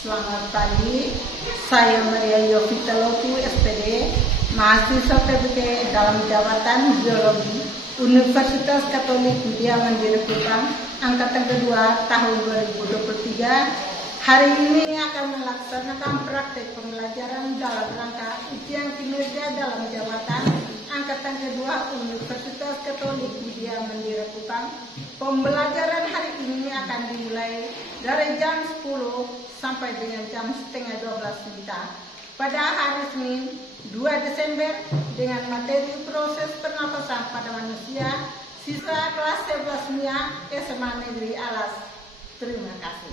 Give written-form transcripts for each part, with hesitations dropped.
Selamat pagi, saya Maria Yovita Lotu, SPD, mahasiswa PBT dalam jabatan Biologi Universitas Katolik Widya Mandiri Kupang, angkatan kedua tahun 2023. Hari ini akan melaksanakan praktek pembelajaran dalam rangka ujian kinerja dalam jabatan angkatan kedua Universitas Katolik Widya Mandiri Kupang. Pembelajaran hari ini akan dimulai dari jam 10 sampai dengan jam setengah 12 WITA pada hari Senin 2 Desember dengan materi proses pernapasan pada manusia siswa kelas 11 MIA SMA Negeri Alas. Terima kasih.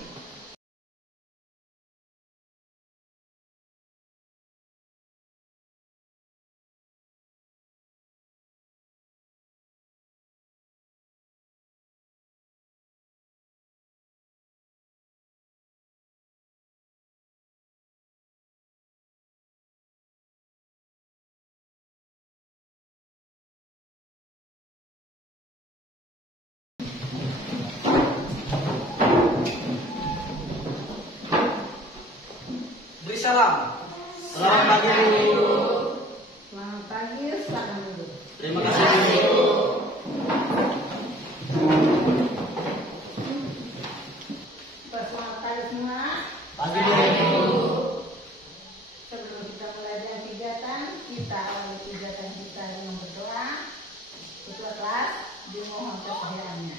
Beri salam. Selamat pagi, Bu. Selamat pagi, silakan duduk. Terima kasih, Bu. Selamat pagi semua. Pagi, Bu. Sebelum kita mulai dengan kegiatan, kita awali kegiatan kita dengan berdoa. Ketua kelas dimohon kesediaannya.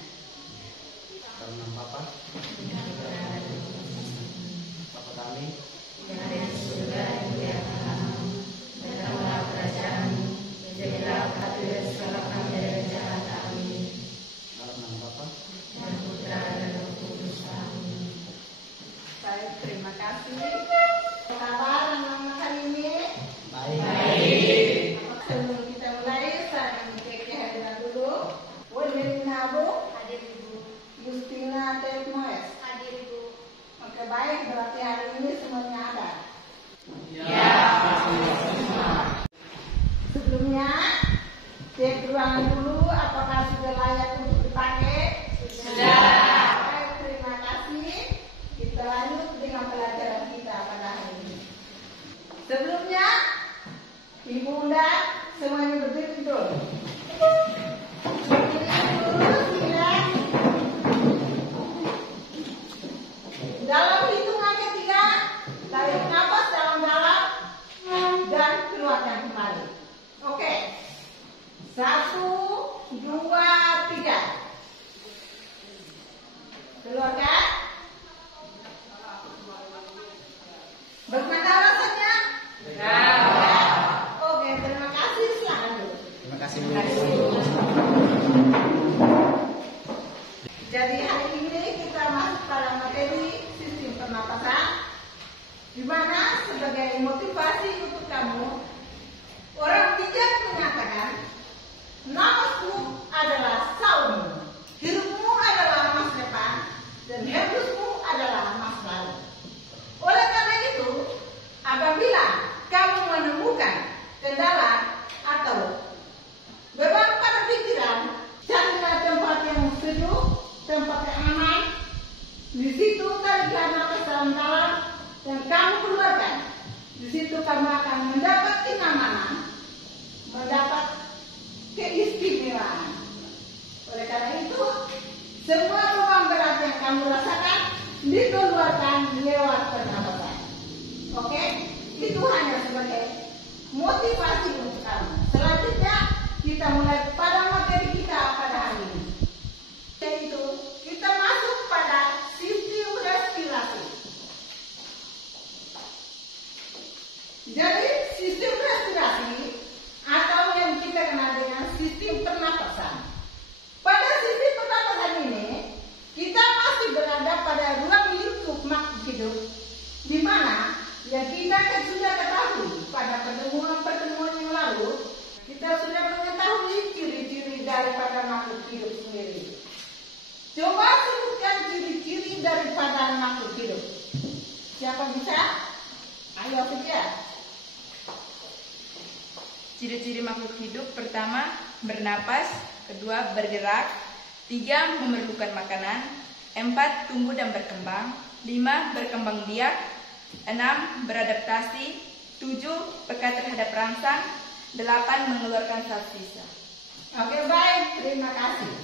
Dalam nama Bapa, Bapa kami, yang ada di surga, dimuliakanlah, datanglah kerajaanmu, jadilah hati dan segala kami dari kejahatan kami, dalam nama Bapa, dan Putra dan Roh Kudus. Amin. Baik, terima kasih. Apa kabar anak-anak hari ini? baik. Sebelum kita mulai, saya minta kehadiran dulu. Wendelina Bu, Hadir Ibu, Justina Teknoes. hadir Ibu. Oke, baik, berarti hari ini semuanya ada. Ya, Sebelumnya, cek ruangan dulu apakah sudah layak untuk dipakai? Sudah. Baik, terima kasih. Kita lanjut dengan pelajaran kita pada hari ini. Sebelumnya, Ibu Unda semuanya berdiri dulu. Berdiri dulu, silakan. Dalam hitungan ketiga, tarik nafas dalam-dalam dan keluarkan kembali. Oke. 1, 2, 3. Keluarkan. Bagaimana rasanya? Oke, terima kasih. Silakan dulu. Terima kasih, Bu. Jadi hari ini kita masuk pada materi sistem pernapasan, di mana sebagai motivasi untuk kamu, orang bijak mengatakan, nafasmu adalah saummu, hidupmu adalah masa depan, dan hembusmu adalah masa lalu. Oleh karena itu, apabila kamu menemukan kendala atau beban pada pikiran, carilah tempat yang sejuk, tempat yang aman. Di situ tariklah nafas dalam-dalam dan kamu keluarkan. Di situ kamu akan mendapat kenyamanan, mendapat keistimewaan. Oleh karena itu, semua beban berat yang kamu rasakan dikeluarkan lewat pernapasan. Oke? Itu hanya sebagai motivasi untuk kamu. Selanjutnya, kita mulai pada materi kita pada hari ini. Yaitu, kita masuk pada sistem respirasi. Jadi, sistem respirasi atau yang kita kenal dengan sistem pernapasan. Pada sistem pernapasan ini, kita masih berada pada ruang lingkup makhluk hidup, di mana yang kita sudah ketahui pada pertemuan yang lalu, kita sudah mengetahui ciri-ciri daripada makhluk hidup sendiri. Coba sebutkan ciri-ciri daripada makhluk hidup. Siapa bisa? Ayo saja. Ciri-ciri makhluk hidup: pertama, bernapas; kedua, bergerak; 3, memerlukan makanan; 4, tumbuh dan berkembang; 5, berkembang biak; 6. Beradaptasi. 7. Peka terhadap rangsang. 8. Mengeluarkan zat sisa. Oke, baik, terima kasih.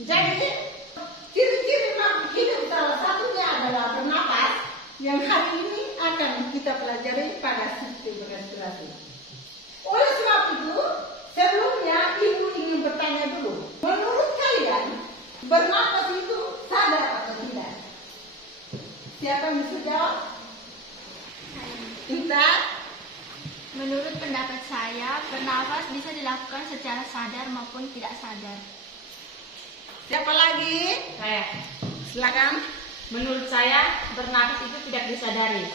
Jadi, ciri-ciri makhluk hidup salah satunya adalah bernapas, yang hari ini akan kita pelajari pada sistem respirasi. Oleh sebab itu, sebelumnya Ibu ingin bertanya dulu, menurut kalian, bernapas itu sadar atau tidak? Siapa yang bisa jawab? Kita. Menurut pendapat saya, bernafas bisa dilakukan secara sadar maupun tidak sadar. Siapa lagi? Saya. Silakan. Menurut saya, bernafas itu tidak disadari.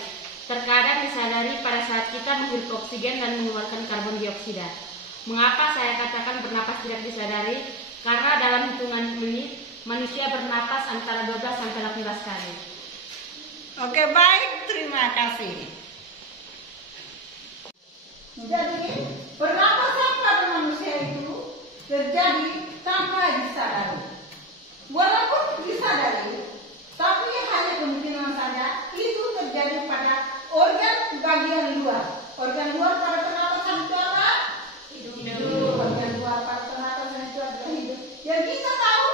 Terkadang disadari pada saat kita menghirup oksigen dan mengeluarkan karbon dioksida. Mengapa saya katakan bernafas tidak disadari? Karena dalam hitungan menit, manusia bernafas antara 12 sampai 18 kali. Oke, baik, terima kasih. Jadi, pernapasan pada manusia itu terjadi tanpa disadari. Walaupun disadari, tapi hanya kemungkinan saja itu terjadi pada organ bagian luar. Organ luar pada pernapasan itu apa? Hidup. Organ luar pada pernapasan itu adalah hidup. Yang kita tahu,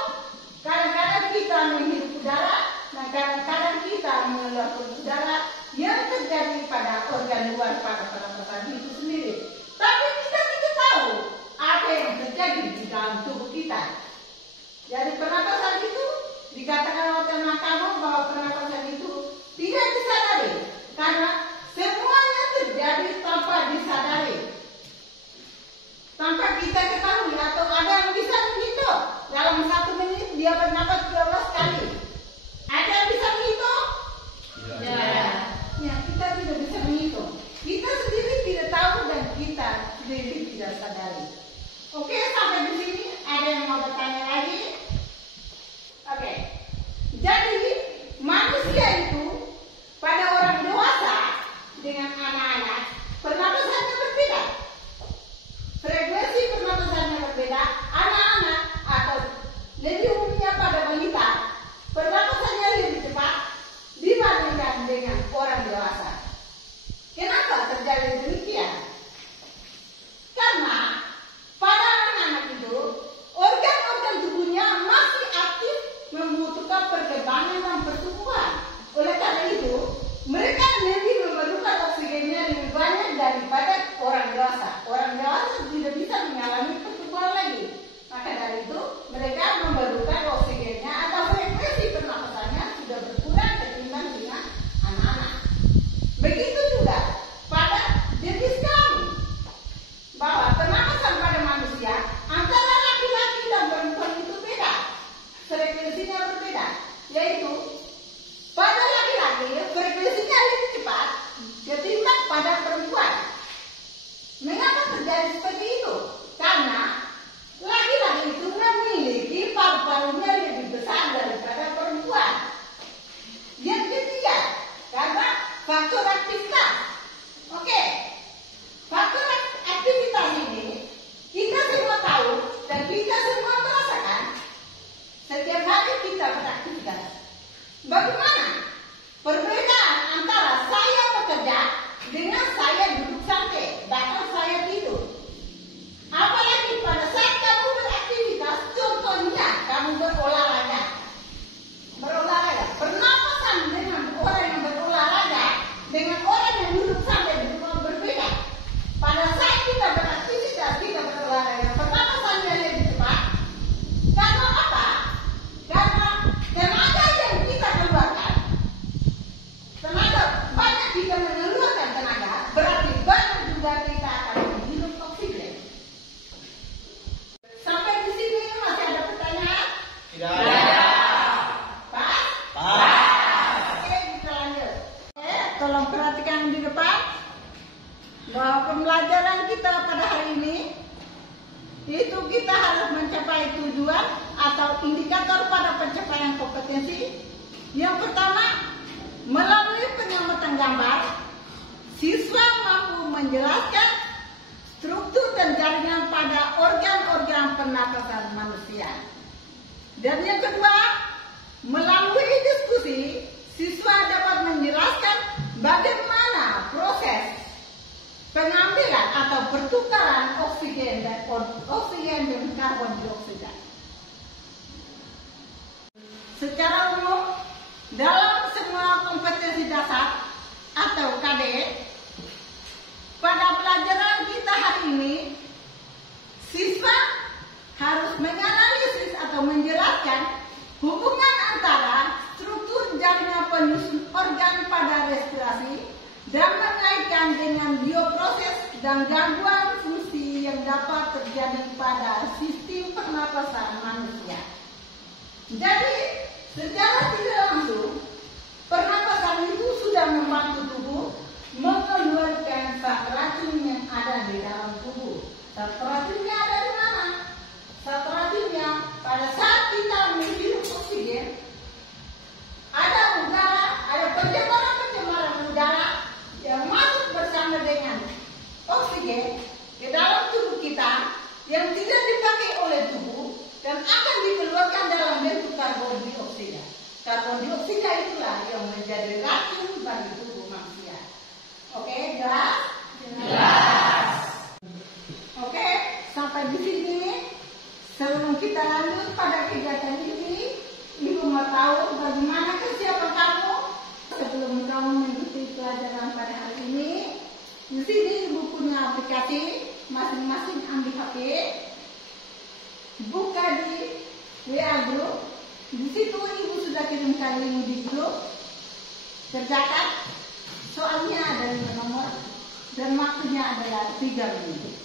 kadang-kadang kita menghirup udara, dan kadang-kadang kita mengeluarkan udara yang terjadi pada organ luar pada pernapasan itu sendiri. Tapi kita tidak tahu apa yang terjadi di dalam tubuh kita. Jadi pernapasan itu dikatakan oleh teman kamu bahwa pernapasan itu tidak disadari karena semuanya terjadi tanpa disadari, tanpa kita ketahui atau ada yang bisa menghitung dalam 1 menit dia bernapas 12 kali. Ada yang bisa menghitung? Ya, kita tidak bisa menghitung. Kita sendiri tidak tahu dan kita sendiri tidak sadari. Oke, sampai di sini ada yang mau bertanya lagi? Oke. Jadi manusia itu pada orang dewasa dengan anak-anak pernapasannya berbeda. Frekuensi pernapasannya berbeda. Anak-anak atau lebih umumnya pada balita pernapasannya lebih cepat dibandingkan dengan orang dewasa. Kenapa terjadi demikian? Karena pada anak-anak itu organ-organ tubuhnya masih aktif membutuhkan perkembangan dan pertumbuhan. Oleh karena itu, mereka lebih memerlukan oksigennya lebih banyak daripada orang dewasa. Orang dewasa tidak bisa mengalami pertumbuhan lagi. Maka dari itu, mereka memerlukan oksigennya atau frekuensi pernapasannya sudah berkurang ketimbang dengan anak-anak. Begitu juga pada jenis kami, bahwa pernapasan pada manusia antara laki-laki dan perempuan itu beda, frekuensinya berbeda, yaitu pada laki-laki frekuensinya lebih cepat ketimbang pada perempuan. Mengapa terjadi seperti itu? Karena laki-laki itu memiliki paru-parunya lebih besar daripada perempuan. Yang ketiga, karena faktor aktivitas. Oke. Faktor aktivitas ini kita semua tahu dan kita semua merasakan setiap hari kita beraktivitas. Bagaimana perbedaan antara saya bekerja dengan saya duduk santai, bahkan saya tidur? Apalagi pada saat kamu beraktivitas, contohnya kamu berolahraga. Pernapasan dengan orang yang berolahraga dengan orang yang duduk santai di rumah berbeda. Pada saat kita beraktivitas, kita berolahraga, pernapasannya lebih cepat. Karena apa? Karena tenaga yang kita keluarkan, tenaga banyak kita mengeluarkan tenaga, berarti banyak juga kita akan menghirup oksigen. Sampai di sini masih ada pertanyaan? Tidak. Pak? Oke, kita lanjut. Tolong perhatikan di depan bahwa pembelajaran kita pada hari ini itu kita harus mencapai tujuan atau indikator pada pencapaian kompetensi. Yang pertama, melalui pengamatan gambar, siswa mampu menjelaskan struktur dan jaringan pada organ-organ pernapasan manusia. Dan yang kedua, melalui diskusi, siswa dapat menjelaskan dasar atau KD, pada pelajaran kita hari ini, siswa harus menganalisis atau menjelaskan hubungan antara struktur jaringan penyusun organ pada respirasi dan mengaitkan dengan bioproses dan gangguan fungsi yang dapat terjadi pada sistem pernapasan manusia. Jadi, secara tidak langsung, pernapasan itu sudah membantu tubuh mengeluarkan zat racun yang ada di dalam tubuh. Zat racunnya ada di mana? Zat racunnya pada saat kita menghirup oksigen, ada udara, ada pencemaran udara yang masuk bersama dengan oksigen ke dalam tubuh kita yang tidak dipakai oleh tubuh dan akan dikeluarkan dalam bentuk karbon dioksida. Karbon dioksida itulah yang menjadi racun bagi tubuh manusia. Oke, jelas? Jelas. Oke, sampai di sini. Sebelum kita lanjut pada kegiatan ini, Ibu mau tahu bagaimana kesiapan kamu sebelum kamu mengikuti pelajaran pada hari ini. Di sini Ibu punya aplikasi, masing-masing ambil HP, buka di WA Group. Di situ Ibu sudah kirimkan link di grup. Kerjakan. Soalnya ada 5 nomor dan waktunya adalah 3 menit.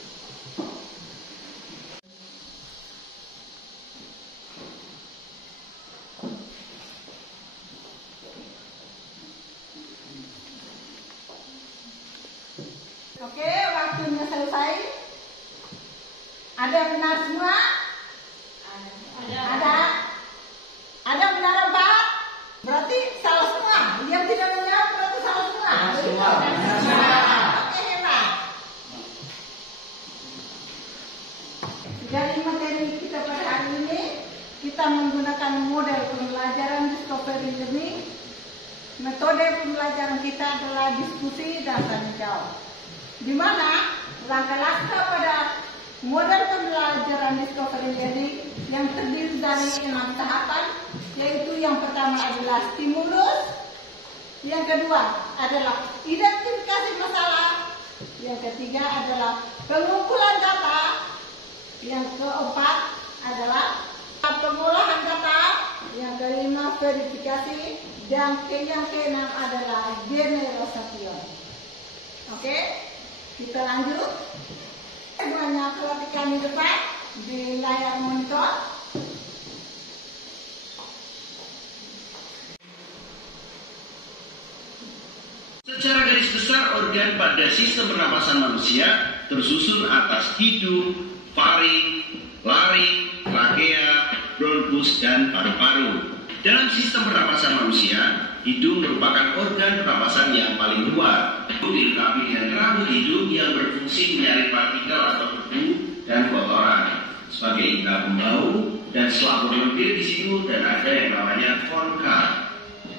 Oke, waktunya selesai. Ada benar semua? Ada. Ada benar apa? Berarti salah semua. Yang tidak menjawab berarti salah semua. Oke, hebat. Dari materi kita pada hari ini, kita menggunakan model pembelajaran discovery learning. Metode pembelajaran kita adalah diskusi dan tanya jawab. Di mana langkah-langkah pada model pembelajaran discovery learning yang terdiri dari 6 tahapan, yaitu yang pertama adalah stimulus, yang kedua adalah identifikasi masalah, yang ketiga adalah pengumpulan data, yang keempat adalah pengolahan data, yang kelima verifikasi, dan yang keenam adalah generalisasi. Oke? Kita lanjut. Semuanya perhatikan di depan di layar monitor. Secara garis besar, organ pada sistem pernapasan manusia tersusun atas hidung, faring, laring, trakea, bronkus, dan paru-paru. Dalam sistem pernapasan manusia, hidung merupakan organ pernapasan yang paling luar. Dilengkapi dengan rambut hidung yang berfungsi menyaring partikel atau debu dan kotoran sebagai tabung bau dan selaput lendir di situ, dan ada yang namanya fonka.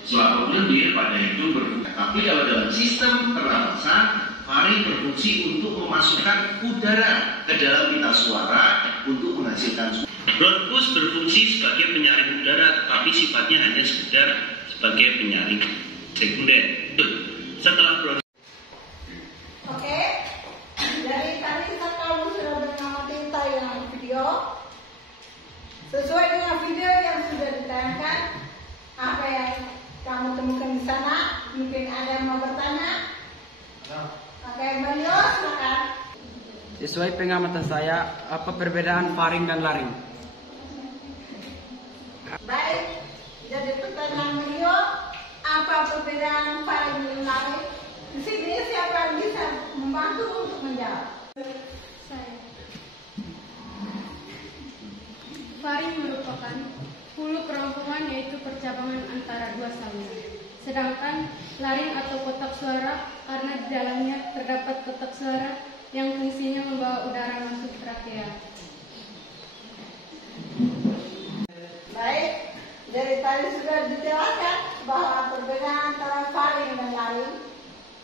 Selaput lendir pada hidung berfungsi. Tapi kalau dalam sistem pernapasan, faring berfungsi untuk memasukkan udara ke dalam pita suara untuk menghasilkan suara. Bronkus berfungsi sebagai penyaring udara, tapi sifatnya hanya sekedar sebagai penyaring sekunder. Setelah bronkus. Oke, dari tadi kamu sudah mengamati tayangan video. Sesuai dengan video yang sudah ditayangkan, apa yang kamu temukan di sana? Mungkin ada yang mau bertanya? Oke, Mario, silakan. Sesuai pengamatan saya, apa perbedaan faring dan laring? Baik, jadi pertanyaan Mario, apa perbedaan faring dan laring? Di sini siapa yang bisa membantu untuk menjawab? Saya. Faring merupakan hulu kerongkongan, yaitu percabangan antara dua saluran. Sedangkan laring atau kotak suara karena di dalamnya terdapat kotak suara yang fungsinya membawa udara masuk trakea. Baik, dari tadi sudah dijelaskan bahwa perbedaan antara faring dan laring.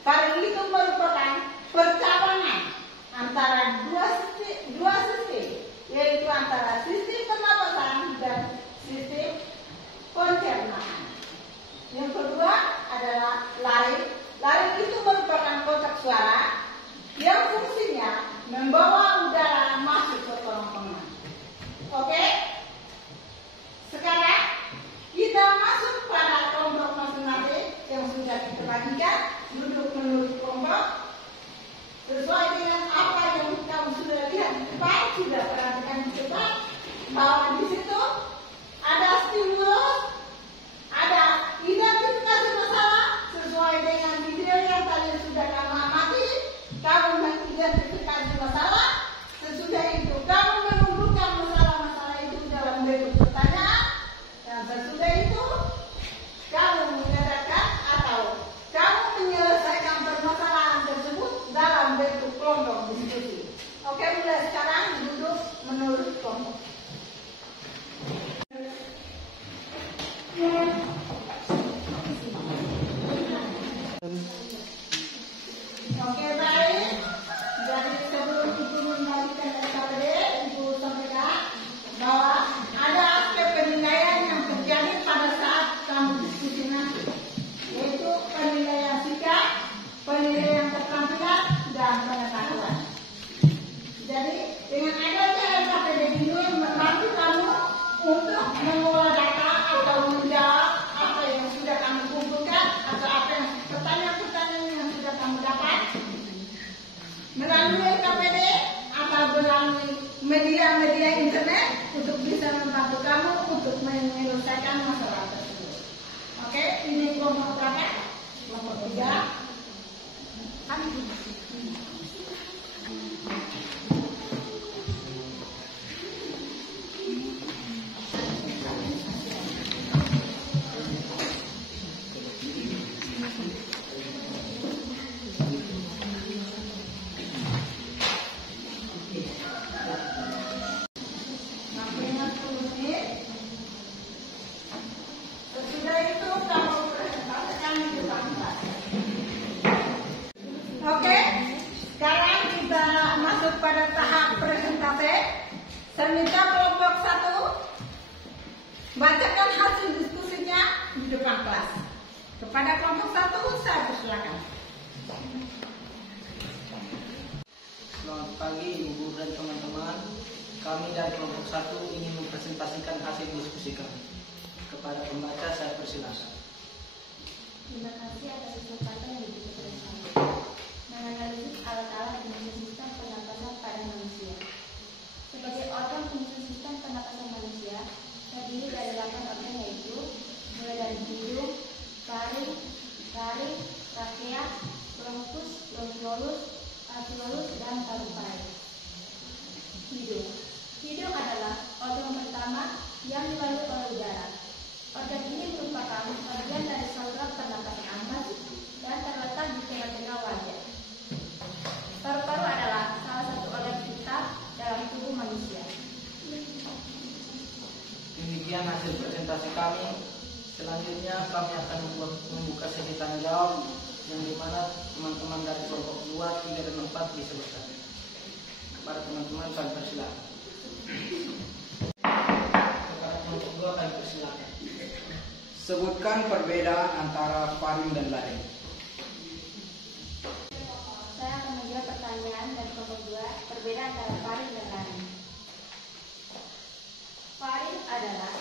Faring itu merupakan percabangan antara dua sistem, yaitu antara sistem pernapasan dan sistem pencernaan. Yang kedua adalah laring. bagikan, duduk menurut kelompok sesuai dengan apa yang kamu sudah lihat di depan, sudah perhatikan di depan, bahwa di situ ada stimulus, ada identifikasi masalah sesuai dengan video yang tadi sudah kamu amati. Kamu mengidentifikasi masalah, sesudah itu kamu menumbuhkan masalah-masalah itu dalam bentuk pertanyaan, dan sesudah itu kamu mengadakan atau kamu menyelesaikan permasalahan tersebut dalam bentuk kelompok diskusi. Oke, mulai sekarang duduk menurut kelompok. Oke, baik. Jadi sebelum Ibu membalikan SKPD, Ibu sampaikan bahwa ada aspek penilaian yang terjadi pada saat kamu diskusi nanti, yaitu penilaian sikap, penilaian keterampilan, dan pengetahuan. Jadi dengan adanya SKPD ini membantu kamu untuk mengolah data atau menjawab apa yang sudah kamu kumpulkan atau apa yang pertanyaan-pertanyaan yang sudah kamu dapat melalui SKPD atau melalui media-media internet untuk bisa membantu kamu untuk menyelesaikan masalah tersebut. Oke, ini kelompok berapa? Kelompok 3. Sesudah itu kamu presentasikan di depan kelas. Oke, sekarang kita masuk pada tahap presentasi. Saya minta kelompok 1 bacakan hasil diskusinya di depan kelas. Kepada kelompok 1 saya persilakan. Selamat pagi Ibu Guru dan teman-teman. Kami dari kelompok 1 ingin mempresentasikan hasil diskusi kami. Kepada pembaca saya persilakan. Terima kasih atas kesempatan yang diberikan kami. Menganalisis alat-alat penyusun sistem pernapasan pada manusia. Sebagai organ penyusun sistem pernapasan manusia, terdiri dari 8 organ yaitu mulai dari hidung, paru, laring, trakea, bronkus, bronkiolus, alveolus, dan paru-paru. Hidung adalah organ pertama yang dilalui oleh udara. Organ ini merupakan bagian dari saluran pernapasan atas dan terletak di tengah-tengah wajah. Paru-paru adalah salah satu organ vital dalam tubuh manusia. Demikian hasil presentasi kami. Selanjutnya kami akan membuka sesi tanya jawab yang dimana teman-teman dari kelompok 2, 3, dan 4 bisa bertanya. Kepada teman-teman kami persilakan. Kepada kelompok 2 kami persilakan. Sebutkan perbedaan antara faring dan laring. Saya akan menjawab pertanyaan dari kelompok 2, perbedaan antara faring dan laring. Faring adalah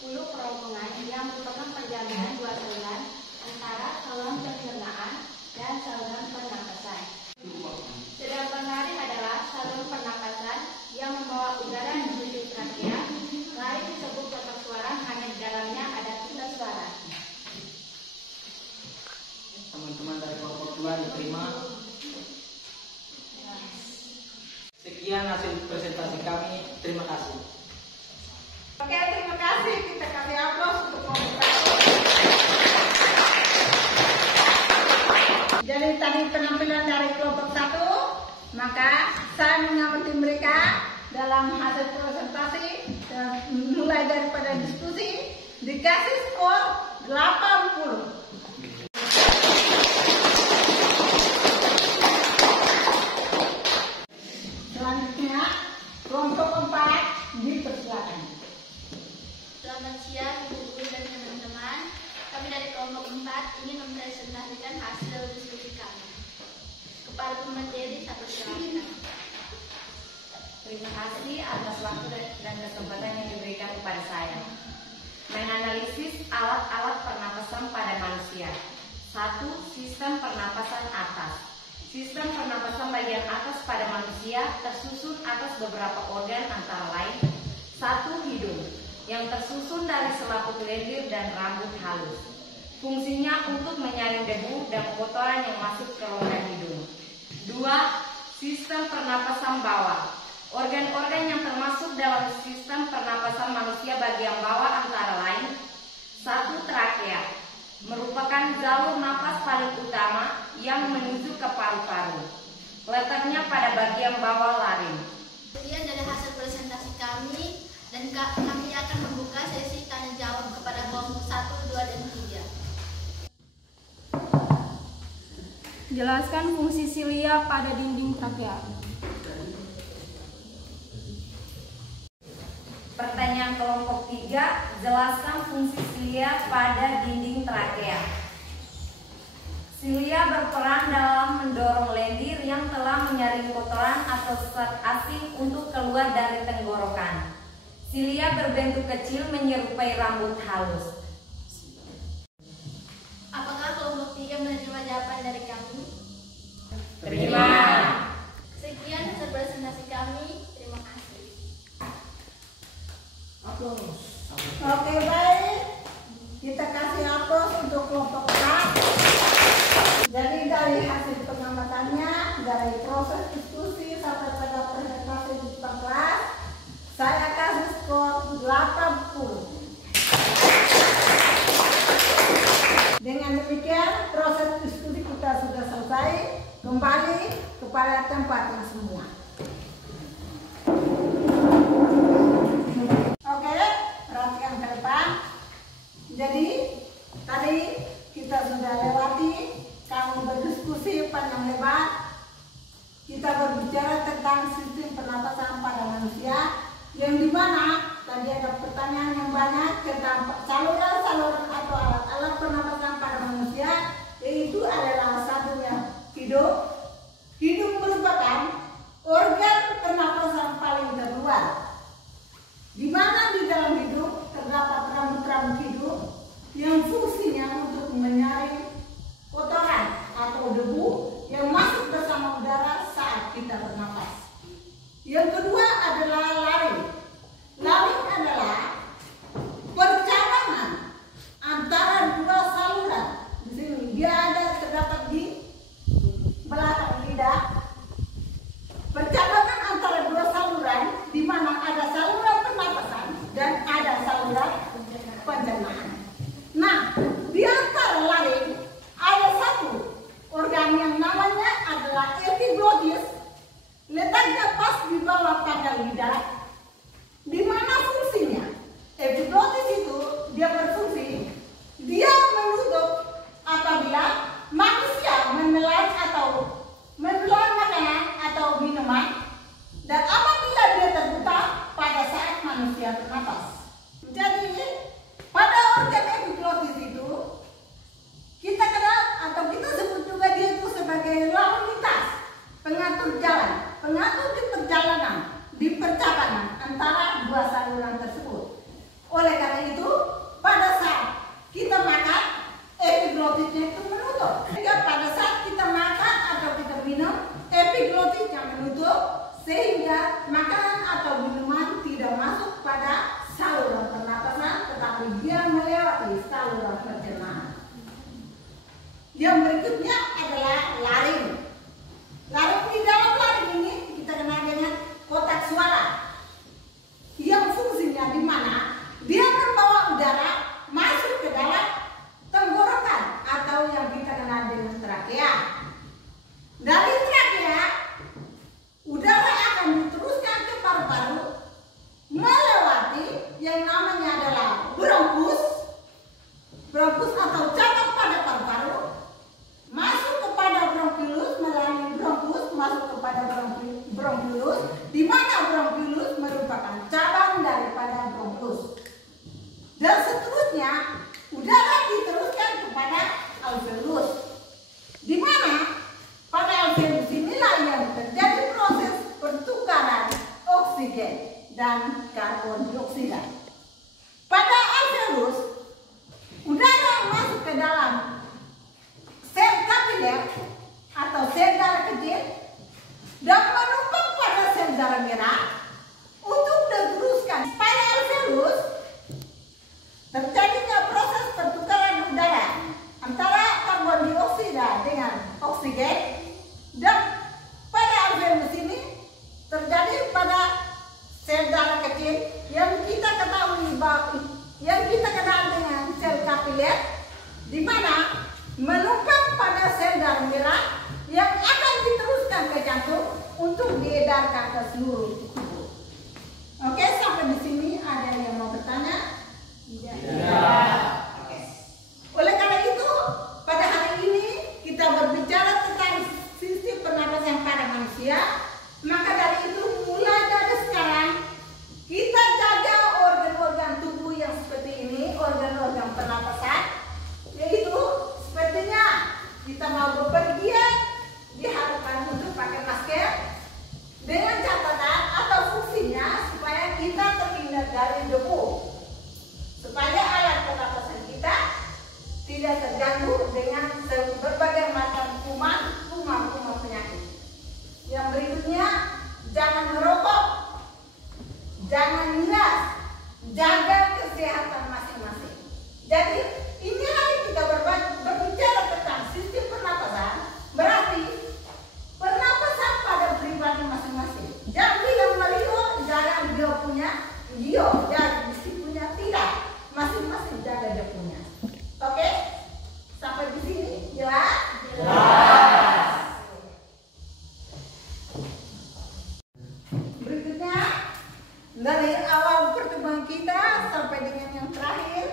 hulu kerongkongan yang merupakan perjalanan dua saluran antara saluran pencernaan dan saluran pernapasan. Sedangkan laring adalah saluran pernapasan yang membawa udara menuju trakea. Laring disebut kotak suara hanya di dalamnya ada pita suara. Teman-teman dari kelompok 2 diterima. Sekian hasil presentasi kami. Terima kasih. Oke, terima kasih. Kita kasih aplaus untuk kelompok 1. Jadi tadi penampilan dari kelompok 1, maka saya mengamati mereka dalam hasil presentasi dan mulai daripada diskusi dikasih skor 80. Selanjutnya kelompok 4 dipersilakan. Selamat siang Ibu Guru dan teman-teman. Kami dari kelompok 4 ingin mempresentasikan hasil diskusi kami. Kepada pemateri saya persilakan. Terima kasih atas waktu dan kesempatan yang diberikan kepada saya. Menganalisis alat-alat pernapasan pada manusia. 1. Sistem pernapasan atas. Sistem pernapasan bagian atas pada manusia tersusun atas beberapa organ antara lain 1. Hidung, yang tersusun dari selaput lendir dan rambut halus. Fungsinya untuk menyaring debu dan kotoran yang masuk ke rongga hidung. 2. Sistem pernapasan bawah. Organ-organ yang termasuk dalam sistem pernapasan manusia bagian bawah antara lain 1. Trakea, merupakan jalur napas paling utama yang menuju ke paru-paru. Letaknya pada bagian bawah laring. Sekian dari hasil presentasi kami, dan kami akan membuka sesi tanya jawab kepada kelompok 1, 2, dan 3. Jelaskan fungsi silia pada dinding trakea. Pertanyaan kelompok 3, jelaskan fungsi silia pada dinding trakea. Silia berperan dalam mendorong lendir yang telah menyaring kotoran atau zat asing untuk keluar dari tenggorokan. Silia berbentuk kecil menyerupai rambut halus. Apakah kelompok 3 menerima jawaban dari kami? Terima. Sekian hasil presentasi kami. Terima kasih. Oke, baik. Kita kasih aplaus untuk kelompok 4. Jadi dari hasil pengamatannya, dari proses diskusi sampai pada presentasi di depan kelas, saya kasih skor 80. Dengan demikian proses diskusi kita sudah selesai. Kembali kepada tempatnya semua. Oke, perhatikan ke depan. Jadi tadi kita sudah lewati, kami berdiskusi panjang lebar. Kita berbicara tentang sistem pernapasan pada manusia, yang dimana tadi ada pertanyaan yang banyak tentang saluran-saluran atau alat-alat pernapasan pada manusia, yaitu adalah satunya hidung. Hidung merupakan organ pernapasan paling terluar, di mana di dalam hidung terdapat rambut-rambut hidung yang fungsinya untuk menyaring kotoran atau debu yang masuk bersama udara saat kita bernapas. Yang kedua adalah laring. Laring adalah percabangan antara dua saluran. Di sini dia ada terdapat di belakang lidah. Percabangan antara dua saluran, di mana ada saluran pernapasan dan ada saluran pencernaan. Nah, di antara laring ada satu organ yang namanya adalah epiglottis, letaknya pas di bawah pangkal lidah, di mana fungsinya epiglottis itu dia berfungsi, dia menutup apabila manusia menelan makanan atau minuman, dan apabila dia terbuka pada saat manusia bernapas. Jadi pada organ epiglottis itu kita kenal atau kita sebut juga dia itu sebagai lalu lintas, pengatur jalan, pengatur di perjalanan, di percabangan antara dua saluran tersebut. Oleh karena itu, pada saat kita makan, epiglottisnya itu menutup. Sehingga pada saat kita makan atau kita minum, epiglottisnya menutup, sehingga makanan atau minuman tidak masuk pada saluran pernapasan, tetapi dia melewati saluran pencernaan. Yang berikutnya adalah laring. Laring, di dalam laring ini kita kenal dengan kotak suara, yang fungsinya di mana dia membawa udara masuk ke dalam tenggorokan atau yang kita kenal dengan trakea. Dari trakea, udara akan diteruskan ke paru-paru melewati yang namanya adalah bronkus atau cabang pada paru-paru, masuk kepada bronchulus, melalui bronkus masuk kepada bronchulus, di mana bronchulus merupakan cabang daripada bronkus, dan seterusnya udara diteruskan kepada alveolus, di mana pada alveolus inilah yang terjadi proses pertukaran oksigen dan karbon dioksida. Pada alveolus, udara masuk ke dalam kapiler atau sel darah kecil dan menumpang pada sel darah merah untuk diteruskan supaya alveolus terjadinya proses pertukaran udara antara karbon dioksida dengan oksigen, dan pada alveolus ini terjadi pada sel darah kecil yang kita ketahui yang kita kenal dengan sel kapiler, di mana menumpang pada sel darah merah yang akan diteruskan ke jantung untuk diedarkan ke seluruh tubuh. Oke, sampai di sini ada yang mau bertanya? Oke. Oleh karena itu, pada hari ini kita berbicara tentang sistem pernapasan pada manusia. Maka dari itu, mulai dari sekarang kita jaga organ-organ tubuh yang seperti ini, organ-organ pernapasan, yaitu sepertinya kita mau bepergian diharapkan untuk pakai masker dengan catatan atau fungsinya supaya kita terhindar dari debu, supaya alat pernapasan kita tidak terganggu dengan berbagai macam kuman penyakit. Yang berikutnya, jangan merokok, jangan minum, jaga kesehatan masing-masing. Jadi ini hari kita berbicara tentang sistem pernapasan, berarti pernapasan pada pribadi masing-masing. Jangan bilang Mario, jangan dia punya, jangan mesti punya, tidak. Masing-masing jaga dia punya. Oke? Sampai di sini, jelas? Jelas. Berikutnya, dari awal pertemuan kita sampai dengan yang terakhir,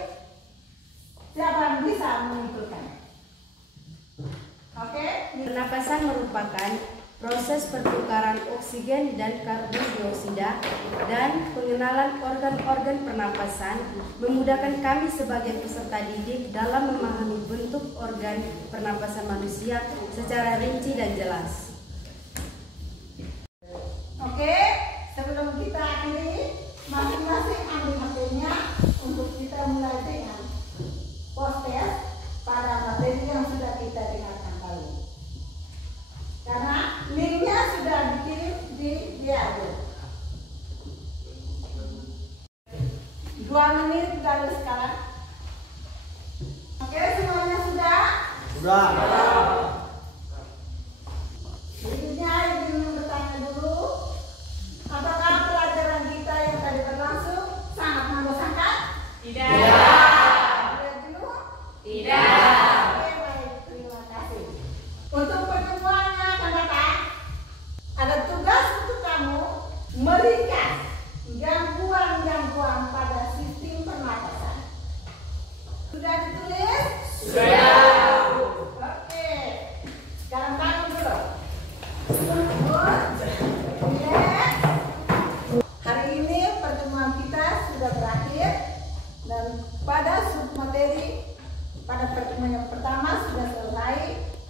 siapa yang bisa menyimpulkan? Oke? Pernapasan merupakan proses pertukaran oksigen dan karbon dioksida dan pengenalan organ-organ pernapasan memudahkan kami sebagai peserta didik dalam memahami bentuk organ pernapasan manusia secara rinci dan jelas. Oke, sebelum kita akhiri, masing-masing ambil HP-nya untuk kita mulai dengan post-test pada materi yang sudah kita dengarkan tadi. Karena linknya sudah dikirim di audio. 2 menit dari sekarang. Oke, semuanya sudah? Sudah. Berikutnya ingin bertanya dulu, apakah pelajaran kita yang tadi berlangsung sangat membosankan? Tidak. Lihat dulu? Tidak. Oke, baik, terima kasih. Untuk pertemuannya akan datang, ada tugas untuk kamu meringkas gangguan-gangguan pada sistem pernapasan. Sudah ditulis? Sudah. Oke. Sekarang tangan dulu. Hari ini pertemuan kita sudah berakhir, dan pada submateri pada pertemuan yang pertama sudah selesai,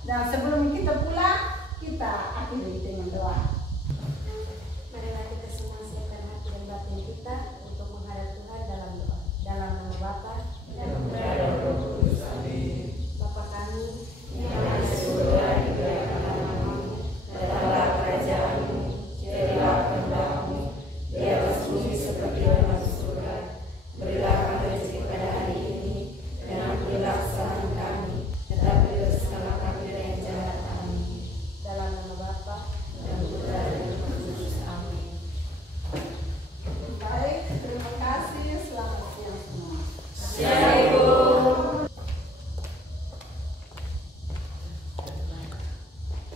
dan sebelum kita pulang kita akhiri dengan doa. Marilah kita semua siapkan hati dan batin kita untuk menghadap Tuhan dalam doa. Dalam nama Bapa dan Putra